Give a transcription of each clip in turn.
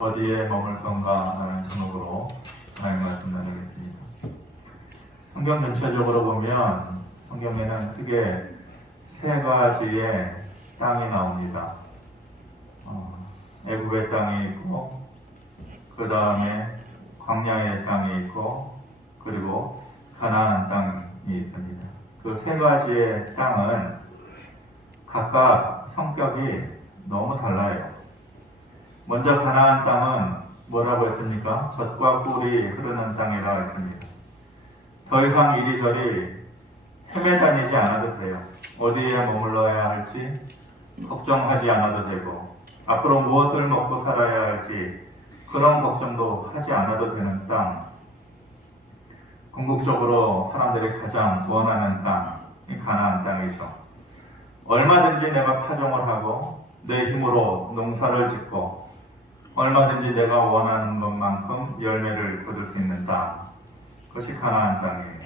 어디에 머물 건가 라는 제목으로 하나님 말씀 나누겠습니다. 성경 전체적으로 보면 성경에는 크게 세 가지의 땅이 나옵니다. 애굽의 땅이 있고, 그 다음에 광야의 땅이 있고, 그리고 가나안 땅이 있습니다. 그 세 가지의 땅은 각각 성격이 너무 달라요. 먼저 가나안 땅은 뭐라고 했습니까? 젖과 꿀이 흐르는 땅이라고 했습니다. 더 이상 이리저리 헤매 다니지 않아도 돼요. 어디에 머물러야 할지 걱정하지 않아도 되고, 앞으로 무엇을 먹고 살아야 할지 그런 걱정도 하지 않아도 되는 땅, 궁극적으로 사람들이 가장 원하는 땅이 가나안 땅이죠. 얼마든지 내가 파종을 하고 내 힘으로 농사를 짓고 얼마든지 내가 원하는 것만큼 열매를 거둘 수 있는 땅, 그것이 가나안 땅이에요.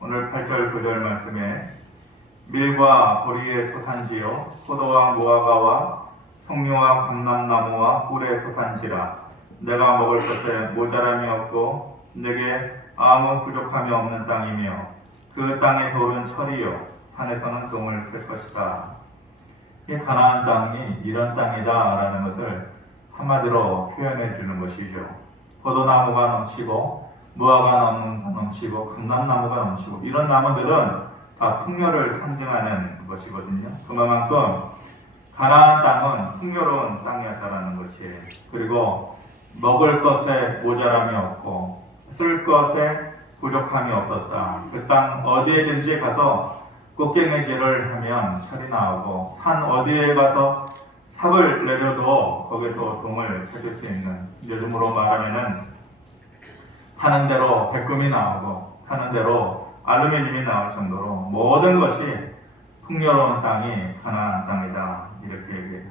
오늘 8절 9절 말씀에 밀과 보리의 소산지요 포도와 무화과와 석류와 감람나무와 꿀의 소산지라. 내가 먹을 것에 모자람이 없고 내게 아무 부족함이 없는 땅이며 그 땅의 돌은 철이요 산에서는 동을 펼 것이다. 이 가나안 땅이 이런 땅이다 라는 것을 한마디로 표현해 주는 것이죠. 포도나무가 넘치고 무화과나무가 넘치고 감람나무가 넘치고 이런 나무들은 다 풍요를 상징하는 것이거든요. 그만큼 가나안 땅은 풍요로운 땅이었다라는 것이에요. 그리고 먹을 것에 모자람이 없고 쓸 것에 부족함이 없었다. 그 땅 어디에든지 가서 꽃게내질을 하면 철이 나오고 산 어디에 가서 삽을 내려도 거기서 동을 찾을 수 있는, 요즘으로 말하면은 파는 대로 백금이 나오고 파는 대로 알루미늄이 나올 정도로 모든 것이 풍요로운 땅이 가나안 땅이다 이렇게 얘기해요.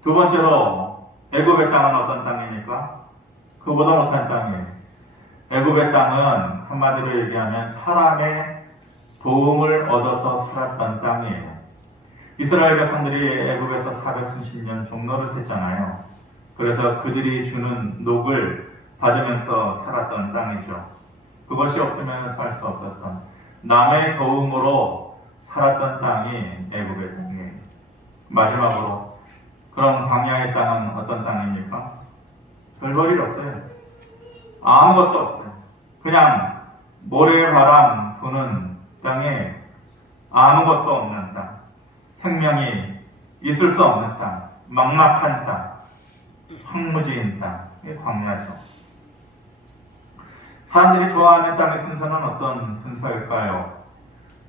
두 번째로 애굽의 땅은 어떤 땅입니까? 그보다 못한 땅이에요. 애굽의 땅은 한마디로 얘기하면 사람의 도움을 얻어서 살았던 땅이에요. 이스라엘 백성들이 애굽에서 430년 종노릇 했잖아요. 그래서 그들이 주는 녹을 받으면서 살았던 땅이죠. 그것이 없으면 살 수 없었던, 남의 도움으로 살았던 땅이 애굽의 땅이에요. 마지막으로 그럼 광야의 땅은 어떤 땅입니까? 별볼일 없어요. 아무것도 없어요. 그냥 모래바람 부는 땅에 아무것도 없는 땅, 생명이 있을 수 없는 땅, 막막한 땅, 황무지인 땅, 이게 광야죠. 사람들이 좋아하는 땅의 순서는 어떤 순서일까요?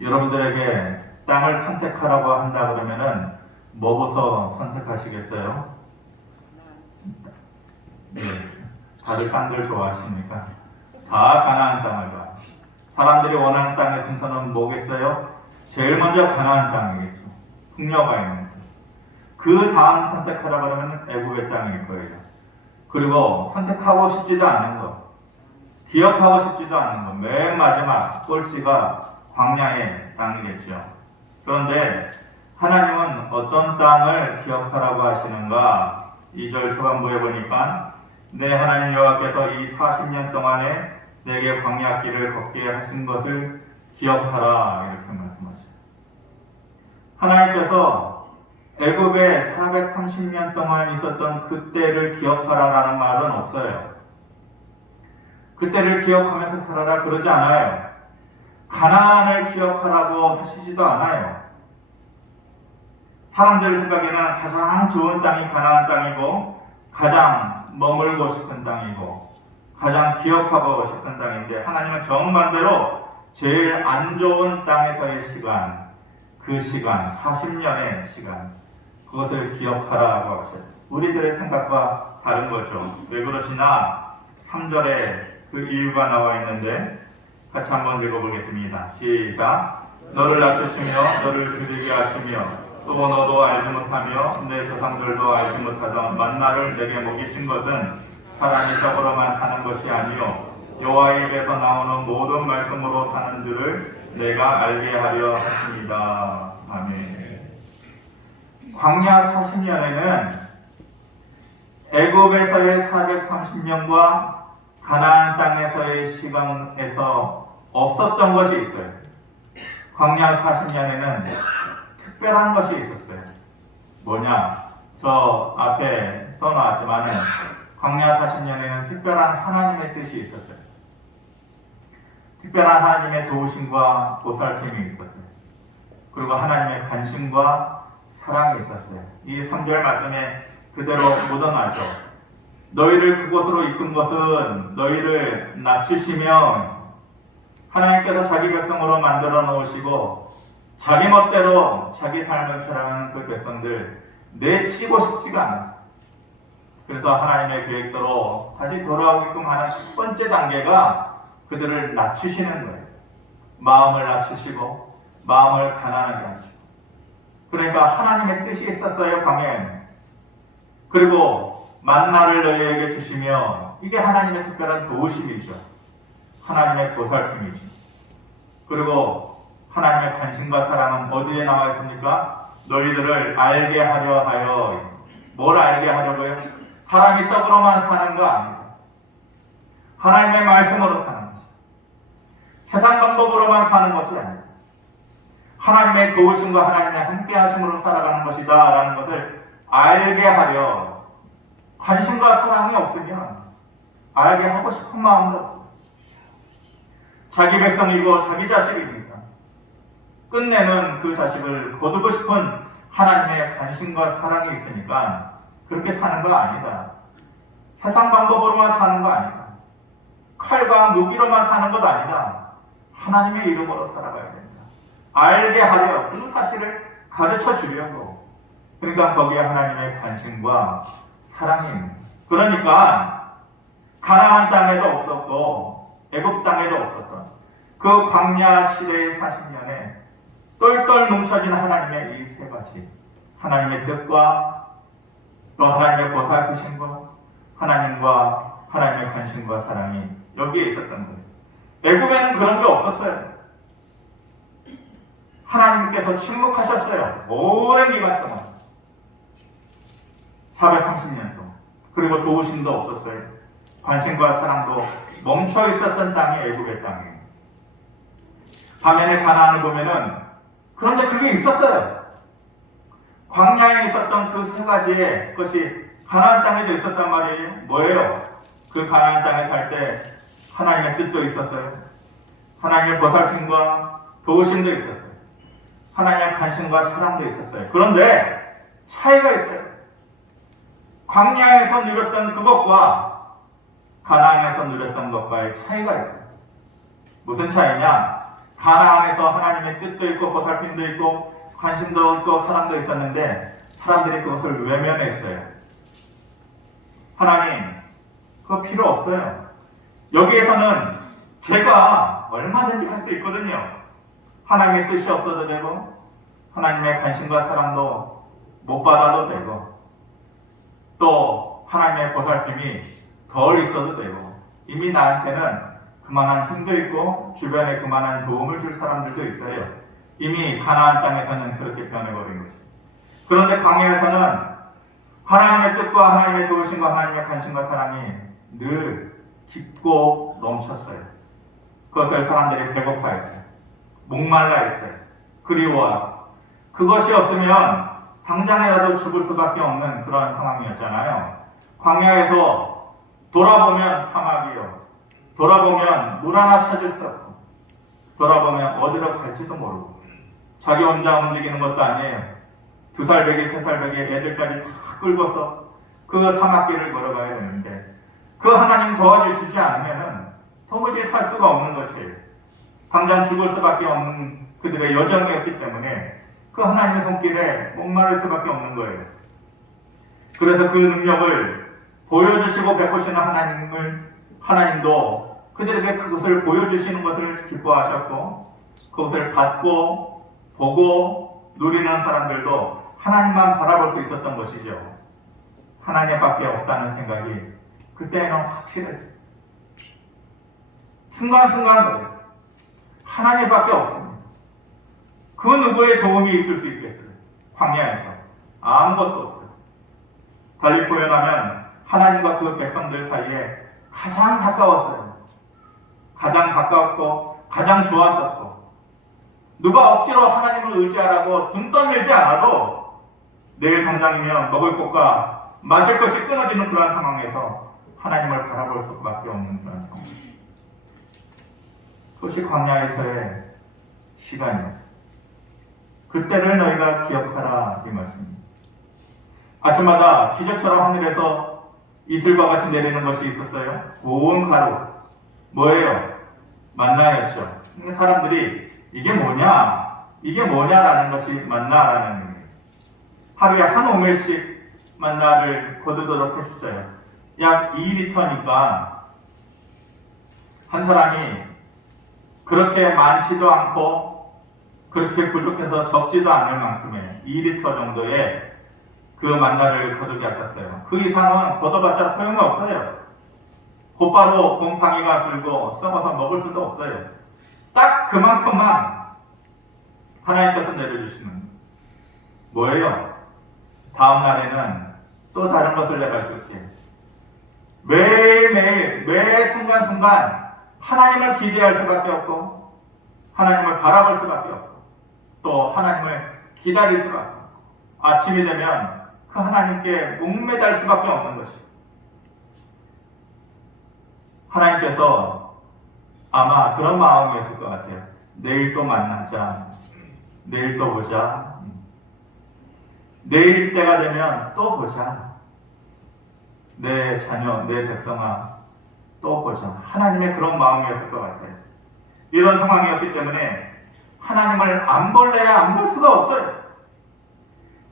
여러분들에게 땅을 선택하라고 한다 그러면은 뭐부터 선택하시겠어요? 네, 다들 땅들 좋아하십니까? 다 가나안 땅을 봐요. 사람들이 원하는 땅의 순서는 뭐겠어요? 제일 먼저 가나안 땅이겠죠. 풍요가 있는 땅. 그 다음 선택하라 그러면 애굽의 땅일 거예요. 그리고 선택하고 싶지도 않은 것, 기억하고 싶지도 않은 것, 맨 마지막 꼴찌가 광야의 땅이겠죠. 그런데 하나님은 어떤 땅을 기억하라고 하시는가? 2절 초반부에 보니까 내 하나님 여호와께서 이 40년 동안에 내게 광야길을 걷게 하신 것을 기억하라 이렇게 말씀하셔요. 하나님께서 애굽에 430년 동안 있었던 그때를 기억하라라는 말은 없어요. 그때를 기억하면서 살아라 그러지 않아요. 가나안을 기억하라고 하시지도 않아요. 사람들 생각에는 가장 좋은 땅이 가나안 땅이고 가장 머물고 싶은 땅이고 가장 기억하고 싶은 땅인데, 하나님은 정반대로 제일 안 좋은 땅에서의 시간, 그 시간, 40년의 시간, 그것을 기억하라고 하셔요. 우리들의 생각과 다른 거죠. 왜 그러시나? 3절에 그 이유가 나와 있는데 같이 한번 읽어보겠습니다. 시작. 너를 낮추시며 너를 줄이게 하시며 또 너도 알지 못하며 내 조상들도 알지 못하던 만나를 내게 먹이신 것은 사람이 떡으로만 사는 것이 아니요 여호와의 입에서 나오는 모든 말씀으로 사는 줄을 내가 알게 하려 하십니다. 아멘. 광야 40년에는 애굽에서의 430년과 가나안 땅에서의 시간에서 없었던 것이 있어요. 광야 40년에는 특별한 것이 있었어요. 뭐냐? 저 앞에 써놓았지만은 광야 40년에는 특별한 하나님의 뜻이 있었어요. 특별한 하나님의 도우심과 보살핌이 있었어요. 그리고 하나님의 관심과 사랑이 있었어요. 이 3절 말씀에 그대로 묻어나죠. 너희를 그곳으로 이끈 것은 너희를 낮추시며 하나님께서 자기 백성으로 만들어 놓으시고 자기 멋대로 자기 삶을 살아가는 그 백성들 내치고 싶지가 않았어요. 그래서 하나님의 계획대로 다시 돌아오게끔 하는 첫 번째 단계가 그들을 낮추시는 거예요. 마음을 낮추시고 마음을 가난하게 하시고. 그러니까 하나님의 뜻이 있었어요, 광야에는. 그리고 만나를 너희에게 주시며 이게 하나님의 특별한 도우심이죠. 하나님의 보살핌이죠. 그리고 하나님의 관심과 사랑은 어디에 나와 있습니까? 너희들을 알게 하려 하여. 뭘 알게 하려고요? 사람이 떡으로만 사는 거 아니다. 하나님의 말씀으로 사는 것이다. 세상 방법으로만 사는 것이 아니다. 하나님의 도우심과 하나님의 함께 하심으로 살아가는 것이다 라는 것을 알게 하려. 관심과 사랑이 없으면 알게 하고 싶은 마음도 없어요. 자기 백성이고 자기 자식입니다. 끝내는 그 자식을 거두고 싶은 하나님의 관심과 사랑이 있으니까 그렇게 사는 거 아니다. 세상 방법으로만 사는 거 아니다. 칼과 무기로만 사는 것 아니다. 하나님의 이름으로 살아가야 됩니다. 알게 하려 그 사실을 가르쳐 주려고. 그러니까 거기에 하나님의 관심과 사랑이 있는 거예요. 그러니까 가나안 땅에도 없었고 애굽 땅에도 없었던 그 광야 시대의 40년에 똘똘 뭉쳐진 하나님의 이 세 가지, 하나님의 뜻과 또 하나님의 보살피심과 하나님과 하나님의 관심과 사랑이 여기에 있었던 거예요. 애굽에는 그런 게 없었어요. 하나님께서 침묵하셨어요. 오랜 기간 동안. 430년 동안. 그리고 도우심도 없었어요. 관심과 사랑도 멈춰 있었던 땅이 애굽의 땅이에요. 반면에 가나안을 보면은 그런데 그게 있었어요. 광야에 있었던 그 세 가지의 것이 가나안 땅에도 있었단 말이에요. 뭐예요? 그 가나안 땅에 살 때 하나님의 뜻도 있었어요. 하나님의 보살핌과 도우심도 있었어요. 하나님의 관심과 사랑도 있었어요. 그런데 차이가 있어요. 광야에서 누렸던 그것과 가나안에서 누렸던 것과의 차이가 있어요. 무슨 차이냐? 가나안에서 하나님의 뜻도 있고 보살핌도 있고 관심도 있고 사랑도 있었는데 사람들이 그것을 외면했어요. 하나님, 그거 필요 없어요. 여기에서는 제가 얼마든지 할 수 있거든요. 하나님의 뜻이 없어도 되고 하나님의 관심과 사랑도 못 받아도 되고 또 하나님의 보살핌이 덜 있어도 되고 이미 나한테는 그만한 힘도 있고 주변에 그만한 도움을 줄 사람들도 있어요. 이미 가나안 땅에서는 그렇게 변해버린 것입니다. 그런데 광야에서는 하나님의 뜻과 하나님의 도우심과 하나님의 관심과 사랑이 늘 깊고 넘쳤어요. 그것을 사람들이 배고파했어요. 목말라 했어요. 그리워하고. 그것이 없으면 당장이라도 죽을 수밖에 없는 그런 상황이었잖아요. 광야에서 돌아보면 사막이요. 돌아보면 물 하나 찾을 수 없고 돌아보면 어디로 갈지도 모르고 자기 혼자 움직이는 것도 아니에요. 2살 배기, 3살 배기 애들까지 다 끌고서 그 사막길을 걸어가야 되는데 그 하나님 도와주시지 않으면 도무지 살 수가 없는 것이에요. 당장 죽을 수밖에 없는 그들의 여정이었기 때문에 그 하나님의 손길에 목마를 수밖에 없는 거예요. 그래서 그 능력을 보여주시고 베푸시는 하나님도 그들에게 그것을 보여주시는 것을 기뻐하셨고 그것을 받고 보고 누리는 사람들도 하나님만 바라볼 수 있었던 것이죠. 하나님밖에 없다는 생각이 그때는 확실했어요. 순간순간 그랬어요. 하나님밖에 없습니다. 그 누구의 도움이 있을 수 있겠어요? 광야에서 아무것도 없어요. 달리 표현하면 하나님과 그 백성들 사이에 가장 가까웠어요. 가장 가까웠고 가장 좋았었고, 누가 억지로 하나님을 의지하라고 등 떠밀지 않아도 내일 당장이면 먹을 것과 마실 것이 끊어지는 그런 상황에서 하나님을 바라볼 수밖에 없는 그런 상황. 그것이 광야에서의 시간이었어요. 그때를 너희가 기억하라, 이 말씀입니다. 아침마다 기적처럼 하늘에서 이슬과 같이 내리는 것이 있었어요. 고운 가루. 뭐예요? 만나였죠. 사람들이 이게 뭐냐? 이게 뭐냐라는 것이 만나라는 의미예요. 하루에 한 오멜씩 만나를 거두도록 해주세요. 약 2리터니까 한 사람이 그렇게 많지도 않고 그렇게 부족해서 적지도 않을 만큼의 2리터 정도의 그 만나를 거두게 하셨어요. 그 이상은 거둬봤자 소용이 없어요. 곧바로 곰팡이가 슬고 썩어서 먹을 수도 없어요. 딱 그만큼만 하나님께서 내려주시는 뭐예요? 다음 날에는 또 다른 것을 내가 줄게. 매일매일 매 순간순간 하나님을 기대할 수밖에 없고 하나님을 바라볼 수밖에 없고 또 하나님을 기다릴 수밖에 없고 아침이 되면 그 하나님께 목매달 수밖에 없는 것이, 하나님께서 아마 그런 마음이었을 것 같아요. 내일 또 만나자. 내일 또 보자. 내일 때가 되면 또 보자. 내 자녀, 내 백성아, 또 보자. 하나님의 그런 마음이었을 것 같아요. 이런 상황이었기 때문에 하나님을 안 볼래야 안 볼 수가 없어요.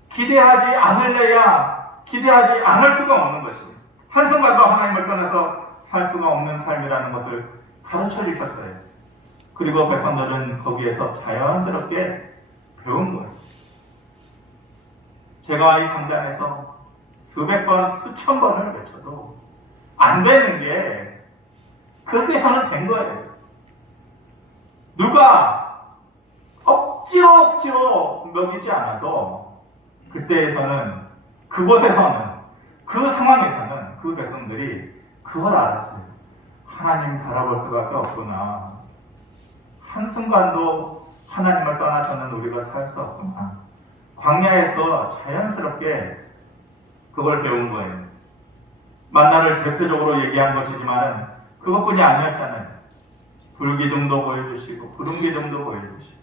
기대하지 않을래야 기대하지 않을 수가 없는 것이에요. 한순간도 하나님을 떠나서 살 수가 없는 삶이라는 것을 가르쳐 주셨어요. 그리고 백성들은 거기에서 자연스럽게 배운 거예요. 제가 이 강단에서 수백 번, 수천 번을 외쳐도 안 되는 게 거기에서는 된 거예요. 누가 억지로 먹이지 않아도 그때에서는, 그곳에서는, 그 상황에서는 그 백성들이 그걸 알았어요. 하나님 바라볼 수밖에 없구나. 한순간도 하나님을 떠나서는 우리가 살 수 없구나. 광야에서 자연스럽게 그걸 배운 거예요. 만나를 대표적으로 얘기한 것이지만 그것뿐이 아니었잖아요. 불기둥도 보여주시고 구름기둥도 보여주시고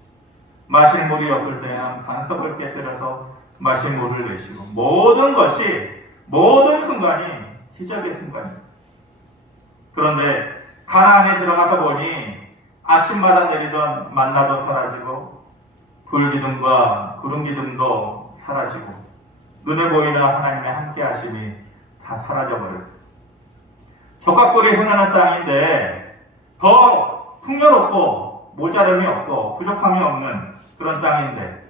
마실 물이 없을 때에는 반석을 깨뜨려서 마실 물을 내시고 모든 것이, 모든 순간이 기적의 순간이었어요. 그런데 가나안에 들어가서 보니 아침마다 내리던 만나도 사라지고 불기둥과 구름기둥도 사라지고 눈에 보이는 하나님의 함께 하심이 다 사라져버렸어요. 적각골이 흐르는 땅인데 더 풍요롭고 모자람이 없고 부족함이 없는 그런 땅인데,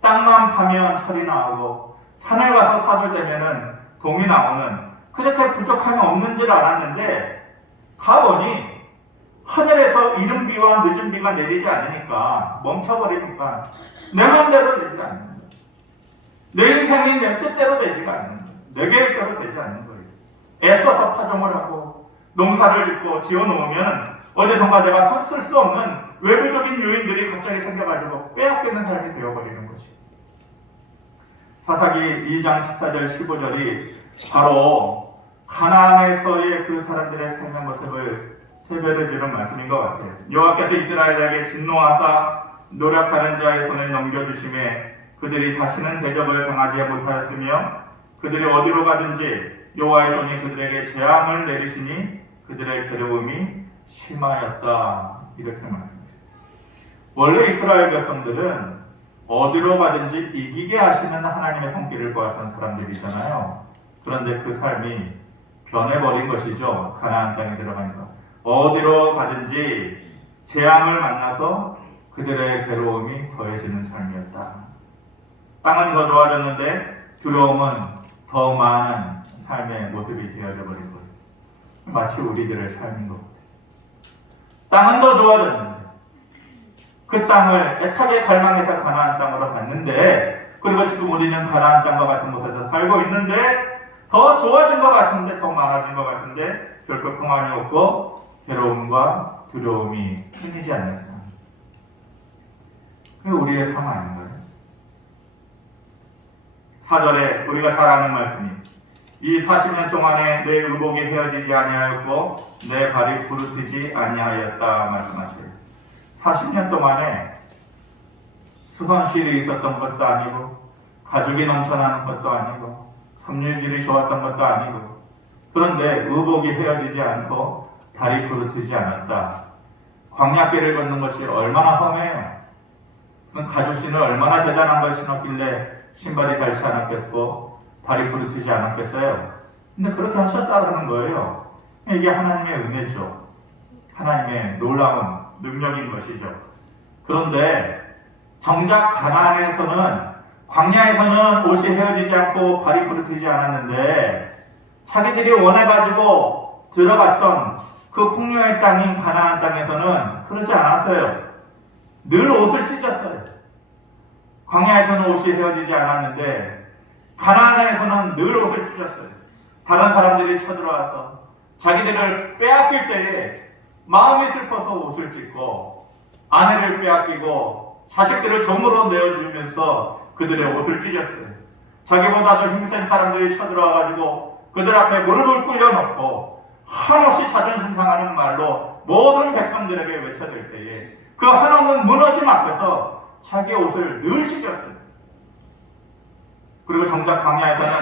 땅만 파면 철이 나오고 산을 가서 삽을 떼면은 동이 나오는, 그렇게 부족함이 없는 줄 알았는데 가보니 하늘에서 이른 비와 늦은 비가 내리지 않으니까, 멈춰버리니까 내 마음대로 되지 않는 거예요. 내 인생이 내 뜻대로 되지가 않는 거예요. 내 계획대로 되지 않는 거예요. 애써서 파종을 하고 농사를 짓고 지어놓으면 어디선가 내가 쓸 수 없는 외부적인 요인들이 갑자기 생겨가지고 빼앗기는 삶이 되어버리는 거지. 사사기 2장 14절 15절이 바로 가나안에서의 그 사람들의 삶의 모습을 대별해주는 말씀인 것 같아요. 여호와께서 이스라엘에게 진노하사 노력하는 자의 손에 넘겨주심에 그들이 다시는 대적을 당하지 못하였으며 그들이 어디로 가든지 여호와의 손이 그들에게 재앙을 내리시니 그들의 괴로움이 심하였다. 이렇게 말씀하세요. 원래 이스라엘 백성들은 어디로 가든지 이기게 하시는 하나님의 손길을 보았던 사람들이잖아요. 그런데 그 삶이 변해버린 것이죠. 가나안 땅에 들어가니까 어디로 가든지 재앙을 만나서 그들의 괴로움이 더해지는 삶이었다. 땅은 더 좋아졌는데 두려움은 더 많은 삶의 모습이 되어져 버린 거예요. 마치 우리들의 삶인 것 같아요. 땅은 더 좋아졌는데 그 땅을 애타게 갈망해서 가나안 땅으로 갔는데, 그리고 지금 우리는 가나안 땅과 같은 곳에서 살고 있는데 더 좋아진 것 같은데, 더 많아진 것 같은데 결코 평안이 없고 괴로움과 두려움이 끊이지 않는 삶. 그게 우리의 삶 아닌가요? 4절에 우리가 잘 아는 말씀이 이 40년 동안에 내 의복이 헤어지지 아니하였고 내 발이 부르트지 아니하였다 말씀하시요. 40년 동안에 수선실이 있었던 것도 아니고 가죽이 넘쳐나는 것도 아니고 섬유질이 좋았던 것도 아니고 그런데 의복이 헤어지지 않고 발이 부르트지 않았다. 광야길을 걷는 것이 얼마나 험해요. 무슨 가죽신을 얼마나 대단한 걸 신었길래 신발이 닳지 않았겠고 발이 부르트지 않았겠어요. 근데 그렇게 하셨다라는 거예요. 이게 하나님의 은혜죠. 하나님의 놀라운 능력인 것이죠. 그런데 정작 가나안에서는 광야에서는 옷이 헤어지지 않고 발이 부르트지 않았는데 자기들이 원해가지고 들어갔던 그 풍요의 땅인 가나안 땅에서는 그러지 않았어요. 늘 옷을 찢었어요. 광야에서는 옷이 헤어지지 않았는데 가나안에서는 늘 옷을 찢었어요. 다른 사람들이 쳐들어와서 자기들을 빼앗길 때에 마음이 슬퍼서 옷을 찢고 아내를 빼앗기고 자식들을 종으로 내어주면서 그들의 옷을 찢었어요. 자기보다도 힘센 사람들이 쳐들어와가지고 그들 앞에 무릎을 꿇려놓고 한없이 자존심 상하는 말로 모든 백성들에게 외쳐댈 때에 그 한없는 무너짐 앞에서 자기의 옷을 늘 찢었어요. 그리고 정작 광야에서는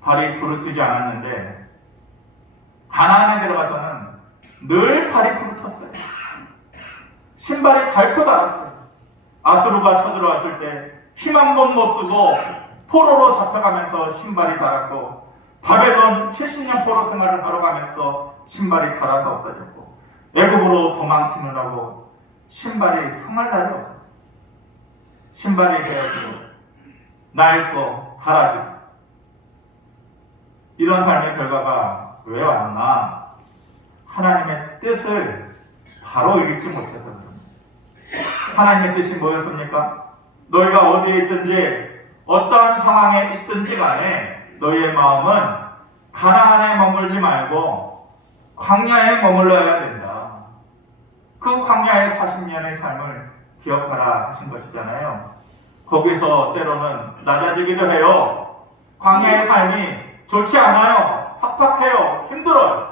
발이 부르트지 않았는데 가나안에 들어가서는 늘 발이 부르텄어요. 신발이 닳고 닳았어요. 아수르가 쳐들어왔을 때 힘 한 번 못 쓰고 포로로 잡혀가면서 신발이 닳았고 바벨론 70년 포로 생활을 하러 가면서 신발이 닳아서 없어졌고 애굽으로 도망치느라고 신발이 상할 날이 없었어요. 신발이 되어지고 낡고 닳아지고 이런 삶의 결과가 왜 왔나? 하나님의 뜻을 바로 읽지 못해서 그럽니다. 하나님의 뜻이 뭐였습니까? 너희가 어디에 있든지 어떠한 상황에 있든지 간에 너희의 마음은 가나안에 머물지 말고 광야에 머물러야 된다. 그 광야의 40년의 삶을 기억하라 하신 것이잖아요. 거기서 때로는 낮아지기도 해요. 광야의 삶이 좋지 않아요. 팍팍해요. 힘들어요.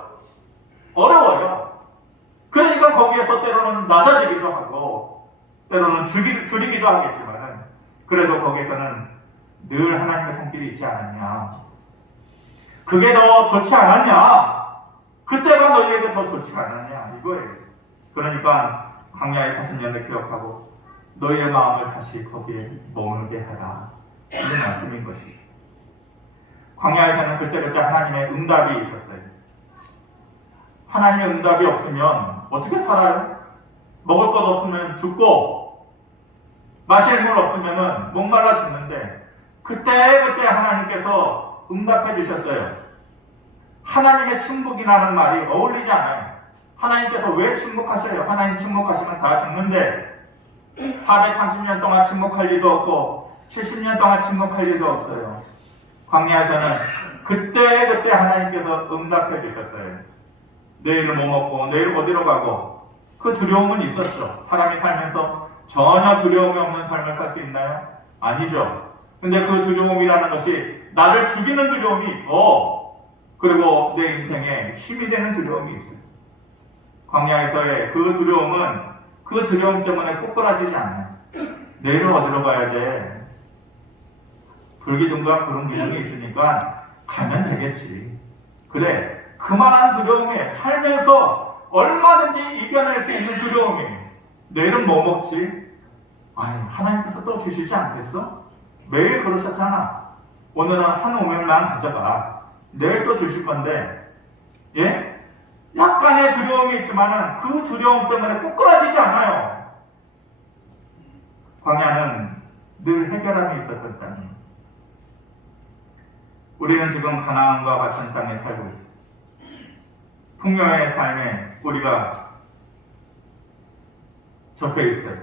어려워요. 그러니까 거기에서 때로는 낮아지기도 하고 때로는 줄이기도 하겠지만 그래도 거기에서는 늘 하나님의 손길이 있지 않았냐. 그게 더 좋지 않았냐. 그때가 너희에게 더 좋지 않았냐. 이거예요. 그러니까 광야의 40년을 기억하고 너희의 마음을 다시 거기에 머물게 하라. 이런 말씀인 것이죠. 광야에서는 그때그때 하나님의 응답이 있었어요. 하나님의 응답이 없으면 어떻게 살아요? 먹을 것 없으면 죽고 마실 물 없으면 목말라 죽는데 그때 하나님께서 응답해 주셨어요. 하나님의 침묵이라는 말이 어울리지 않아요. 하나님께서 왜 침묵하셔요? 하나님 침묵하시면 다 죽는데 430년 동안 침묵할 리도 없고 70년 동안 침묵할 리도 없어요. 광야에서는 그때 하나님께서 응답해 주셨어요. 내일은 뭐 먹고 내일 어디로 가고 그 두려움은 있었죠. 사람이 살면서 전혀 두려움이 없는 삶을 살 수 있나요? 아니죠. 근데 그 두려움이라는 것이 나를 죽이는 두려움이 있고 그리고 내 인생에 힘이 되는 두려움이 있어요. 광야에서의 그 두려움은 그 두려움 때문에 꼬꾸라지지 않아요. 내일은 어디로 가야 돼? 불기둥과 구름기둥이 있으니까 가면 되겠지. 그래, 그만한 두려움에 살면서 얼마든지 이겨낼 수 있는 두려움이 내일은 뭐 먹지? 아니, 하나님께서 또 주시지 않겠어? 매일 그러셨잖아. 오늘은 한 오면만 가져가. 내일 또 주실 건데, 예? 약간의 두려움이 있지만은 그 두려움 때문에 꼬꾸라지지 않아요. 광야는 늘 해결함이 있었던 땅이에요. 우리는 지금 가나안과 같은 땅에 살고 있어요. 풍요의 삶에 우리가 적혀 있어요.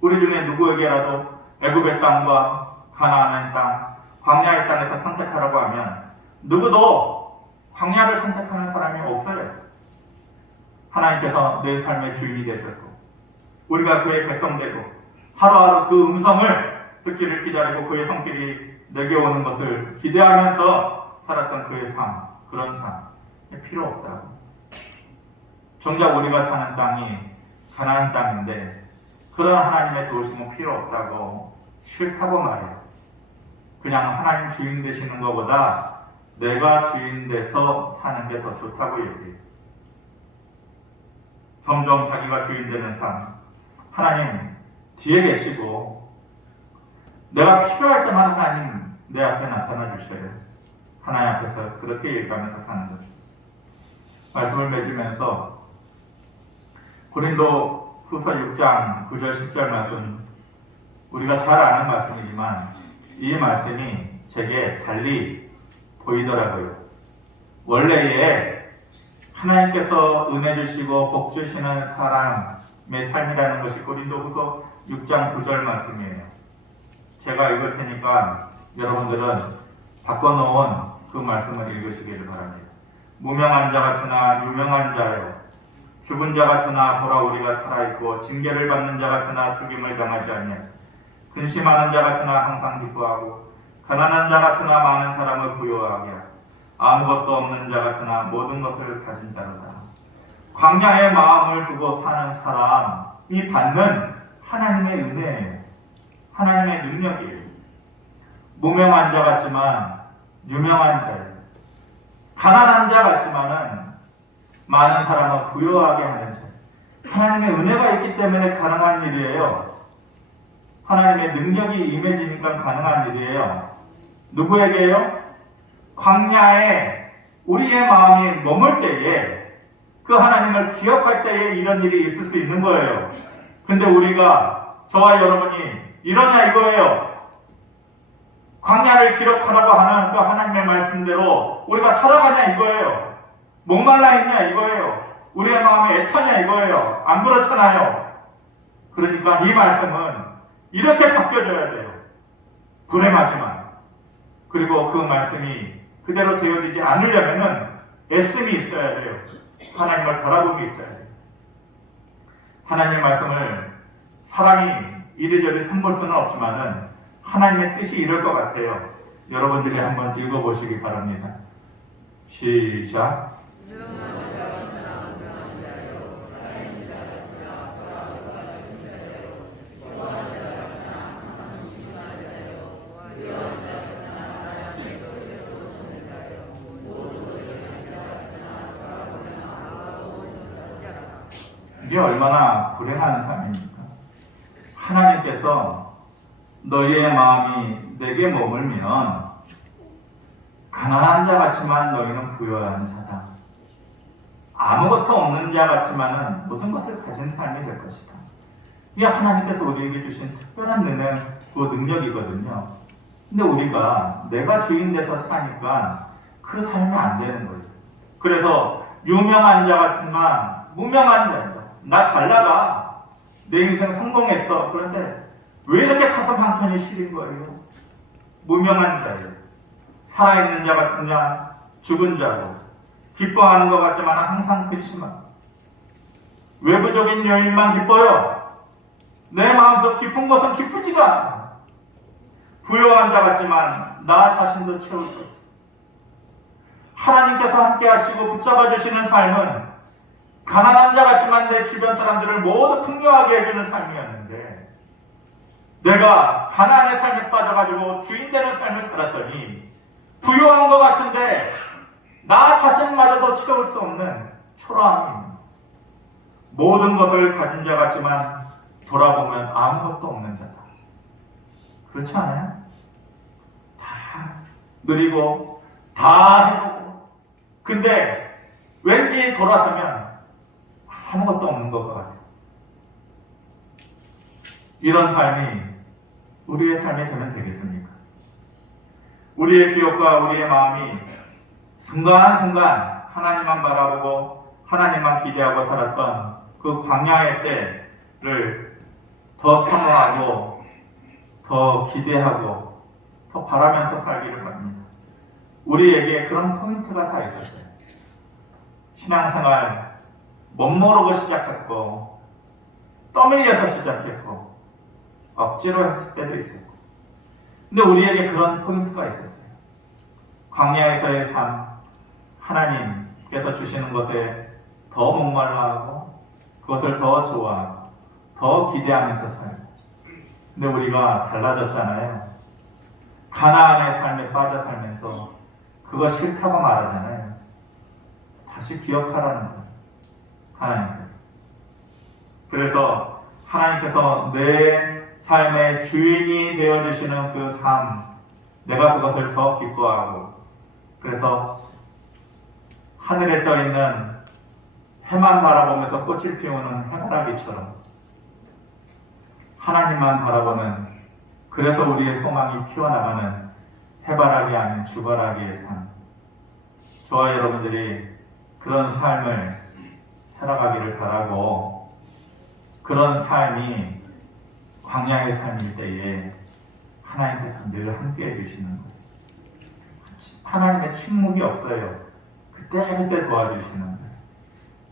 우리 중에 누구에게라도 애굽의 땅과 가나안의 땅, 광야의 땅에서 선택하라고 하면 누구도 광야를 선택하는 사람이 없어요. 하나님께서 내 삶의 주인이 되셨고 우리가 그의 백성 되고 하루하루 그 음성을 듣기를 기다리고 그의 손길이 내게 오는 것을 기대하면서 살았던 그의 삶, 그런 삶 필요 없다고. 정작 우리가 사는 땅이 가나안 땅인데 그런 하나님의 도우심은 필요 없다고, 싫다고 말해요. 그냥 하나님 주인 되시는 것보다 내가 주인 돼서 사는 게 더 좋다고 얘기해요. 점점 자기가 주인 되는 삶, 하나님 뒤에 계시고 내가 필요할 때만 하나님 내 앞에 나타나 주셔요. 하나님 앞에서 그렇게 얘기하면서 사는 거죠. 말씀을 맺으면서 고린도 후서 6장 9절 10절 말씀, 우리가 잘 아는 말씀이지만 이 말씀이 제게 달리 보이더라고요. 원래의 하나님께서 은혜 주시고 복 주시는 사람의 삶이라는 것이 고린도 후서 6장 9절 말씀이에요. 제가 읽을 테니까 여러분들은 바꿔놓은 그 말씀을 읽으시기를 바랍니다. 무명한 자 같으나 유명한 자요, 죽은 자 같으나 보라 우리가 살아있고, 징계를 받는 자 같으나 죽임을 당하지 않냐, 근심하는 자 같으나 항상 기뻐하고, 가난한 자 같으나 많은 사람을 부유하게 하고, 아무것도 없는 자 같으나 모든 것을 가진 자로다. 광야의 마음을 두고 사는 사람이 받는 하나님의 은혜예요. 하나님의 능력이에요. 무명한 자 같지만 유명한 자예요. 가난한 자 같지만은 많은 사람을 부유하게 하는 자. 하나님의 은혜가 있기 때문에 가능한 일이에요. 하나님의 능력이 임해지니까 가능한 일이에요. 누구에게요? 광야에 우리의 마음이 머물 때에, 그 하나님을 기억할 때에 이런 일이 있을 수 있는 거예요. 근데 우리가, 저와 여러분이 이러냐 이거예요. 광야를 기록하라고 하는 그 하나님의 말씀대로 우리가 살아가냐 이거예요. 목말라 있냐 이거예요. 우리의 마음이 애타냐 이거예요. 안 그렇잖아요. 그러니까 이 말씀은 이렇게 바뀌어져야 돼요. 불행하지만. 그리고 그 말씀이 그대로 되어지지 않으려면은 애씀이 있어야 돼요. 하나님을 바라봄이 있어야 돼요. 하나님의 말씀을 사람이 이리저리 선볼 수는 없지만은 하나님의 뜻이 이럴 것 같아요. 여러분들이 한번 읽어보시기 바랍니다. 시작. 이게 얼마나 불행한 삶입니까? 하나님께서 너희의 마음이 내게 머물면 가난한 자 같지만 너희는 부유한 자다. 아무것도 없는 자 같지만은 모든 것을 가진 삶이 될 것이다. 이게 하나님께서 우리에게 주신 특별한 능력이거든요. 근데 우리가 내가 주인 돼서 사니까 그 삶이 안 되는 거예요. 그래서 유명한 자 같지만 무명한 자예요. 나 잘 나가. 내 인생 성공했어. 그런데 왜 이렇게 가슴 한켠이 시린 거예요? 무명한 자예요. 살아있는 자 같으냐 죽은 자고, 기뻐하는 것 같지만 항상 근심하고, 외부적인 요인만 기뻐요. 내 마음속 깊은 것은 기쁘지가 않아요. 부유한 자 같지만 나 자신도 채울 수 없어. 하나님께서 함께 하시고 붙잡아 주시는 삶은 가난한 자 같지만 내 주변 사람들을 모두 풍요하게 해주는 삶이었는데, 내가 가난의 삶에 빠져가지고 주인 되는 삶을 살았더니 부유한 것 같은데 나 자신마저도 채울 수 없는 초라함이, 모든 것을 가진 자 같지만 돌아보면 아무것도 없는 자다. 그렇지 않아요? 다 누리고 다 해보고, 근데 왠지 돌아서면 아무것도 없는 것 같아요. 이런 삶이 우리의 삶이 되면 되겠습니까? 우리의 기억과 우리의 마음이 순간순간 하나님만 바라보고 하나님만 기대하고 살았던 그 광야의 때를 더 사모하고 더 기대하고 더 바라면서 살기를 바랍니다. 우리에게 그런 포인트가 다 있었어요. 신앙생활 못 모르고 시작했고 떠밀려서 시작했고 억지로 했을 때도 있었고, 근데 우리에게 그런 포인트가 있었어요. 광야에서의 삶, 하나님께서 주시는 것에 더 목말라하고 그것을 더 좋아하고 더 기대하면서 살고. 근데 우리가 달라졌잖아요. 가나안의 삶에 빠져 살면서 그거 싫다고 말하잖아요. 다시 기억하라는 거예요, 하나님께서. 그래서 하나님께서 내 삶의 주인이 되어주시는 그 삶, 내가 그것을 더 기뻐하고, 그래서 하늘에 떠있는 해만 바라보면서 꽃을 피우는 해바라기처럼 하나님만 바라보는, 그래서 우리의 소망이 키워나가는 해바라기 아닌 주바라기의 삶, 저와 여러분들이 그런 삶을 살아가기를 바라고, 그런 삶이 광야의 삶일 때에 하나님께서 늘 함께 해주시는 거예요. 하나님의 침묵이 없어요. 그때 도와주시는 거예요.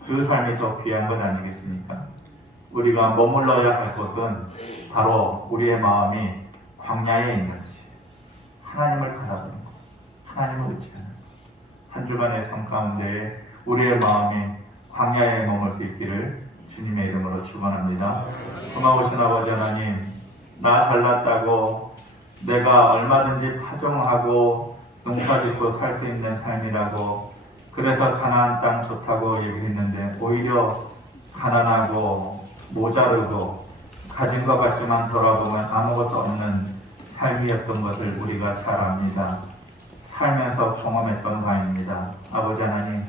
그 삶이 더 귀한 것 아니겠습니까? 우리가 머물러야 할 곳은 바로 우리의 마음이 광야에 있는 것이, 하나님을 바라보는 것, 하나님을 의지하는 것. 한 주간의 삶 가운데 우리의 마음이 광야에 머물 수 있기를 주님의 이름으로 축원합니다. 고마우신 아버지 하나님, 나 잘났다고 내가 얼마든지 파종하고 농사짓고 살 수 있는 삶이라고, 그래서 가나안 땅 좋다고 얘기했는데 오히려 가난하고 모자르고 가진 것 같지만 돌아보면 아무것도 없는 삶이었던 것을 우리가 잘 압니다. 살면서 경험했던 바입니다. 아버지 하나님,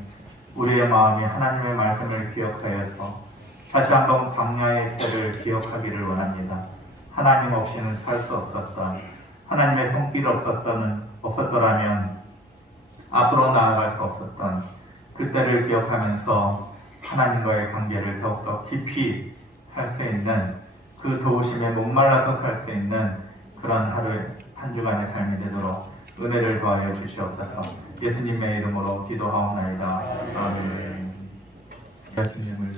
우리의 마음이 하나님의 말씀을 기억하여서 다시 한번 광야의 때를 기억하기를 원합니다. 하나님 없이는 살 수 없었던, 하나님의 손길 없었더라면 앞으로 나아갈 수 없었던 그때를 기억하면서 하나님과의 관계를 더욱더 깊이 할 수 있는, 그 도우심에 목말라서 살 수 있는 그런 하루 한 주간의 삶이 되도록 은혜를 더하여 주시옵소서. 예수님의 이름으로 기도하옵나이다. 아멘. 예수님을